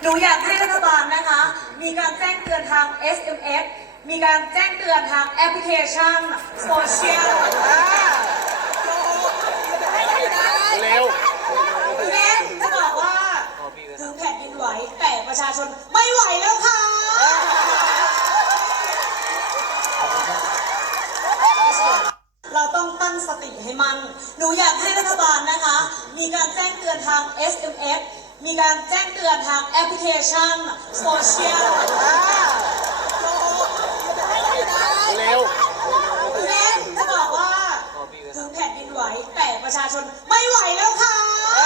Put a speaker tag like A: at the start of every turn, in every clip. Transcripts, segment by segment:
A: หนูอยากให้รัฐบาลนะคะ มีการแจ้งเตือนทาง SMS มีการแจ้งเตือนทางแอปพลิเคชันโซเชียล
B: เร็ว
A: แม้จะบอกว่าถึงแผ่นดินไหวแต่ประชาชนไม่ไหวแล้วค่ะ เราต้องตั้งสติให้มันหนูอยากให้รัฐบาลนะคะ มีการแจ้งเตือนทาง SMS มีการแจ้งเตือนทางแอปพลิเคชันโซเชียล
B: เร็ว
A: แม้จะบอกว่าถึงแผ่นดินไหวแต่ประชาชนไม่ไหวแล้วค่ะ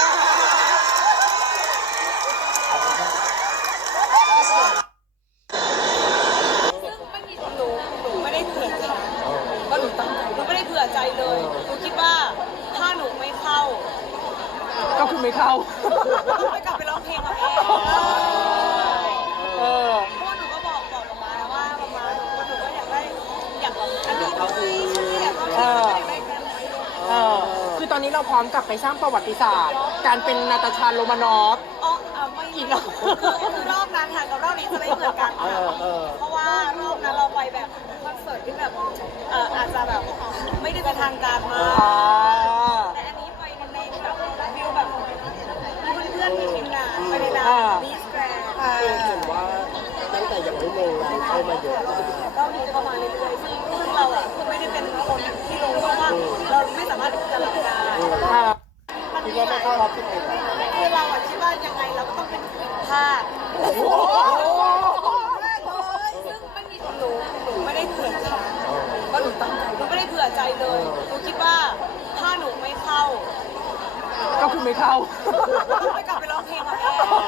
A: หนูไม่ได้เผื่อใจว่าหนูตั้งใจหนูไม่ได้เผื่อใจเลยหนูคิดว่าถ้าหนูไม่เข้า
B: ก็คือไม่เข้า
A: ไม่กลับไปร้องเพลงกับแม่เพราะว่าหนูก็บอกประมาณว่าหนูก็อยากได้อันนี้ด้วยอยากได้กัน
C: คือตอนนี้เราพร้อมกลับไปสร้างประวัติศาสตร์การเป็นนาตาชาโรมานอฟ
A: ไม่กี่รอบคือรอบนั้นค่ะกับรอบนี้จะไม่เหมือนกันเพราะว่ารอบนั้นเราไปแบบคอนเสิร์ตที่แบบอาจจะแบบไม่ได้เป็นทางการมากแต่อันนี้ไปในแบบวิวแบบมีเพื่อนๆมีทีมงานไปในนามมิสแกรนด์
B: เห็นว่าตั้งแต่ยังไม่ลงเลยเข้ามาเยอะ
A: ก็มีเข้ามาเรื่อยๆซึ่งเราอ่ะคือไม่ได้เป็นคนที่ลงเพราะว่าเราไม่สามารถจะรับได้
B: คิดว่าไม่เข้ารอบที่ไหน
A: คือเราอ่ะคิดว่ายังไงเราก็ต้องเป็นภาคซึ่งไม่มีหนูไม่ได้เผื่อใจว่าหนูตั้งใจหนูไม่ได้เผื่อใจเลยหนูคิดว่าถ้าหนูไม่เข้า
C: ก็คือไม่เข้า
A: ไม่กลับไปร้องเพลงกับแม่เพราะ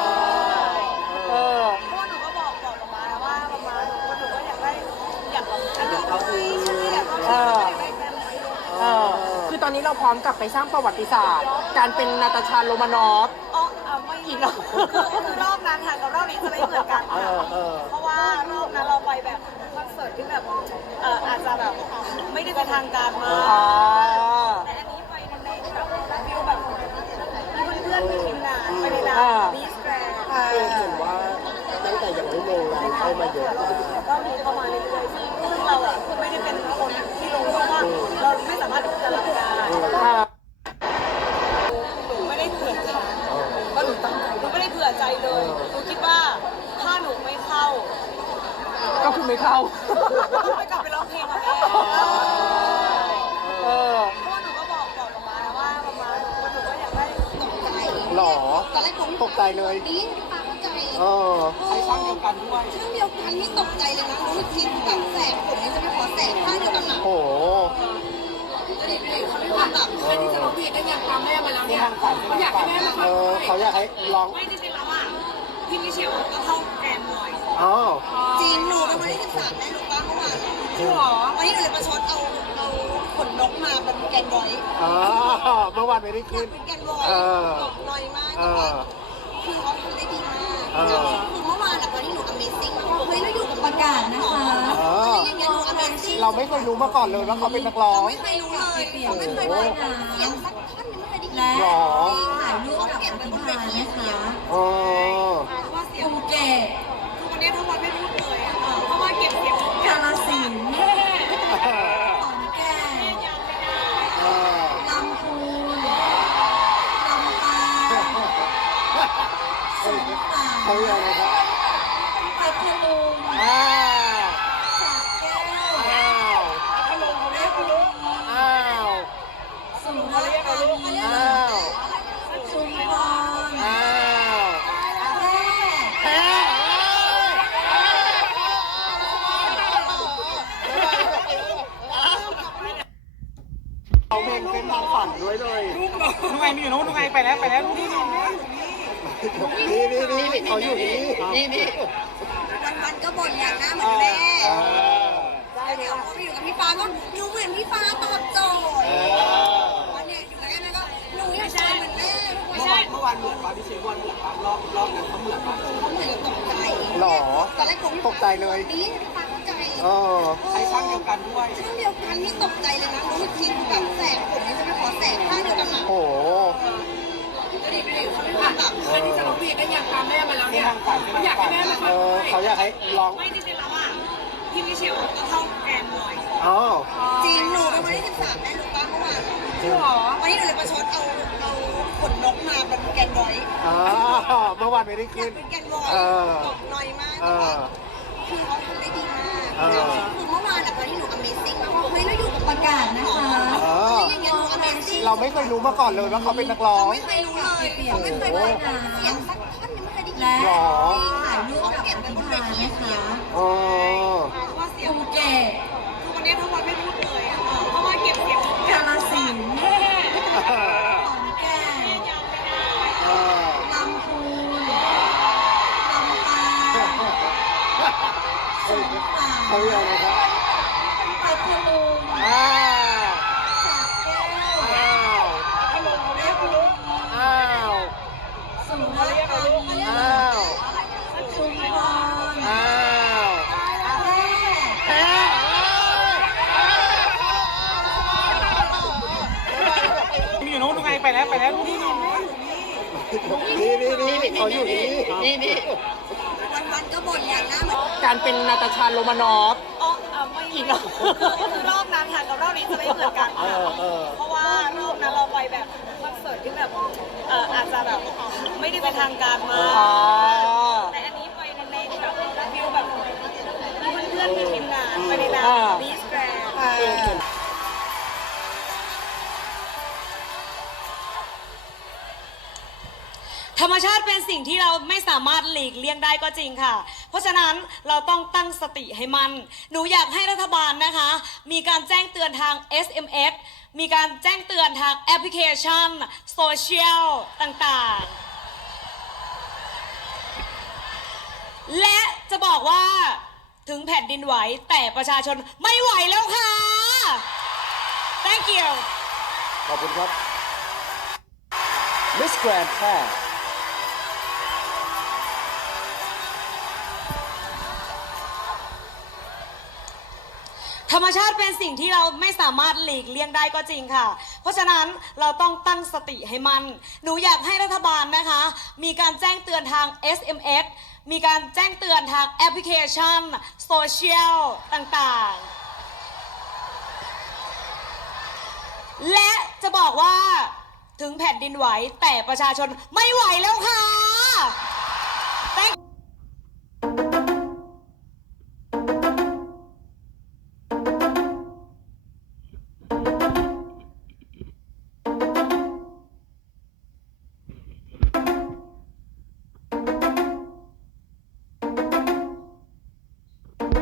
A: ว่าหนูก็บอกประมาณว่าหนูก็อยากได้อันนี้ด้วยอยากได้กัน
C: คือตอนนี้เราพร้อมกลับไปสร้างประวัติศาสตร์การเป็นนาตาชาโรมานอฟ
A: ไม่กี่รอบคือรอบนั้นค่ะกับรอบนี้จะไม่เหมือนกันเพราะว่ารอบนั้นเราไปแบบคอนเสิร์ตที่แบบอาจจะแบบไม่ได้เป็นทางการมากแต่อันนี้ไปในแบบวิวแบบมีเพื่อนๆมีทีมงานไปในนามมิสแกรนด์
B: เห็นว่าตั้งแต่ยังไม่ลงเลยเข้ามาเยอะ
A: ก็มีเข้ามาเรื่อยๆซึ่งเราอ่ะคือไม่ได้เป็นคนที่ลงเพราะว่าเราไม่สามารถจะรับได้หนูไม่ได้เผื่อใจว่าหนูตั้งใจหนูไม่ได้เผื่อใจเลยหนูคิดว่าถ้าหนูไม่เข้า
C: ก็คือไม่เข้า
A: ไม่กลับไปร้องเพลงกับแม่เพราะว่าหนูก็บอกประมาณว่าหนูก็อยากได้ตกใจ
B: หรอ
D: ตอนแรกผม
B: ตกใจเลย
D: นี่ปากเข้าใจ
C: ใช้ช่างเดียวกันด้วย
D: ช่างเดียวกันนี่ตกใจเลยนะรู้ทีแบบแสบผมนี่จะไม่ขอแสบข้างเดียวกันหนัก
B: โอ้โห
D: เขาไม่ทำแบบแค่ที่จะร้องเพลงได้อยากฟังแม่มาแล้วเนี่ยเขาอยากให้แม่มาฟัง
B: เขาอยากให้ลอง
A: ไม่จริงๆแล้วอ่ะพี่มิเชลก็เข้าแกนบ่อย
D: จริงหนูเป็นวันที่13แม่หนูป้าเมื่อวาน
A: จริงเหรอ
D: วันนี้หนูเลยประชดเอาขนนกมาเป็นแกนบอย
B: เมื่อวานไม่ได้ขึ้น
D: เป็นแกนบอยตกน้อยมากแต่ว่าคือเขาทำได้ดีมากคือเมื่อวานตอนที่หนู Amazing มากเฮ้ยเราอยู่กับประกาศนะคะอย่างเงี้ยหนู Amazing
B: เราไม่เคยรู้มาก่อนเลยว่าเขาเป็นนักร้อง
D: ไม่เคยรู้เลยเขาไม่เคยได้เสียงสักท่อนยังไม่เคยได้ยิน
B: หรอ
D: ถ่ายรูปกับคุณพานะคะ
A: ว่าเสียง
D: เกต
A: คือวันนี้ทั้งวันไม่พูดเลยเพราะว่าเก็บเสียง
D: กาลสินขอนแก่นลำพูนลำปางสงขลา
B: เขาอย่างไรครับ
D: พัทลุงสระแก้วแม่ฮ่องสงขลาสุราษฎร์ธานีชุมพรแพร่
B: เขาเพลงเป็นทางฝันด้วยเลย
C: ลูกไงมีอยู่นู้นลูกไงไปแล้วลูกนี่
B: เขาอยู่นี่
D: วันก็บ่นอยากหน้าเหมือนแม่แล้วเดี๋ยวพอไปอยู่กับพี่ฟ้าก็ดูเหมือนพี่ฟ้าตอบโจทย์วันนี้อยู่แล้วแม่ก็หนูอยากเป็นเหมือนแม่
C: ไม่ใช่เมื่อวานเหมือนป่ะพี่เชฟวันเหมือนป่ะรอบนั้นเขาเหมือนป่ะ
D: เขาเหมือนตกใจ
B: หรอ
D: ตอนแรกผม
B: ตกใจเลย
D: นี่พี่ฟ้าเข้าใจ
C: ใช้ช่างเดียวกันด้วย
D: ช่างเดียวกันนี่ตกใจเลยนะรู้ทีแบบแสบผมนี่จะไม่ขอแสบข้างเดียวกันหนัก
B: โอ้โห
D: ดูดิเขาไม่ทำแบบ
C: แค่ที่จะร้องเพลงก็อยากตามแม่มาแล้วเนี่ย
B: ทางฝัน
C: เขาอยากให้แม่มาฟังด้วย
B: เขาอยากให้ลอง
A: ไม่จริงๆแล้วอ่ะพี่มิเชลก็เข้าแกรนด์บอย
B: อ๋อ
D: จริงหนูเป็นวันที่13แม่รู้ป้าเมื่อวาน
C: จริงเหรอ
D: วันนี้หนูเลยประชดเอาขนนกมาเป็นแกนบอย
B: อ๋อเมื่อวานไม่ได้
D: อยา
B: ขึ้
D: ก
B: น
D: เป็นแกนบอย
B: เออ
D: ตกหน่อยมาก
B: เอ
D: แต่ว่า
B: อ
D: คือเขาทำได้ดีมาก
B: เออ
D: คือเมื่อวานอะตอนที่หนู Amazing มากว่าเฮ้ยเราอยู่กับประกาศนะคะอะไรอย่างเงี้ยหนู Amazing
B: เราไม่เคยรู้มาก่อนเลยว่าเขาเป็นนักร้อง
D: ไม่เคยรู้เลยเขาไม่เคยเลยนะเสียงสักท่อนยังไม่เคยได้ยิน
B: หรอ
D: ถ่ายรูปกับเก็บไว้บนเวทีอย่างเดียว
B: อ๋อ
A: ว่าเสียง
D: ภูเก็ต
A: คือวันนี้ทั้งวันไม่พูดเลยอะเพราะว่าเก็บเสียง
D: กาฬสินธุ์ขอนแก่น
B: เออ
D: ลำพูนลำปางสงขลา
B: เขาเรียกอะไรครับ
D: พัทลุง
B: อ้าว
D: สระแก้ว
B: อ้าวอ้าว
D: สุราษฎร์ธานี
B: อ้าว
D: ชุมพร
B: อ้าว
D: แพร่
C: มีอยู่นู้นไงไปแล้วนี่
B: นี่เขาอยู่นี่
D: วันๆก็บ่นอย่างหน้าเหมือน
C: การเป็นนาตาชาโรมานอฟ
A: อ๋อไม่อีกแล้วคือรอบนั้นค่ะกับรอบนี้จะไม่เหมือนกัน
B: เอ
A: ค่ะ
B: อเออ
A: เพราะว่ารอบนั้นเราไปแบบคอนเสิร์ตที่แบบอาจจะแบบไม่ได้เป็นทางการมาก
C: อ๋อ
A: แต่อันนี้ไปในแบบฟิลแบบมีเพื่อนๆมีทีมงานไปในนามบีสแกรนด์ธรรมชาติเป็นสิ่งที่เราไม่สามารถหลีกเลี่ยงได้ก็จริงค่ะ เพราะฉะนั้นเราต้องตั้งสติให้มันหนูอยากให้รัฐบาลนะคะ มีการแจ้งเตือนทาง SMS มีการแจ้งเตือนทางแอปพลิเคชันโซเชียลต่างๆ และจะบอกว่าถึงแผ่นดินไหวแต่ประชาชนไม่ไหวแล้วค่ะ thank you
B: ขอบคุณครับ Miss Grand แพร่
A: ธรรมชาติเป็นสิ่งที่เราไม่สามารถหลีกเลี่ยงได้ก็จริงค่ะ เพราะฉะนั้นเราต้องตั้งสติให้มันหนูอยากให้รัฐบาลนะคะ มีการแจ้งเตือนทาง SMS มีการแจ้งเตือนทางแอปพลิเคชันโซเชียลต่างๆ และจะบอกว่าถึงแผ่นดินไหวแต่ประชาชนไม่ไหวแล้วค่ะ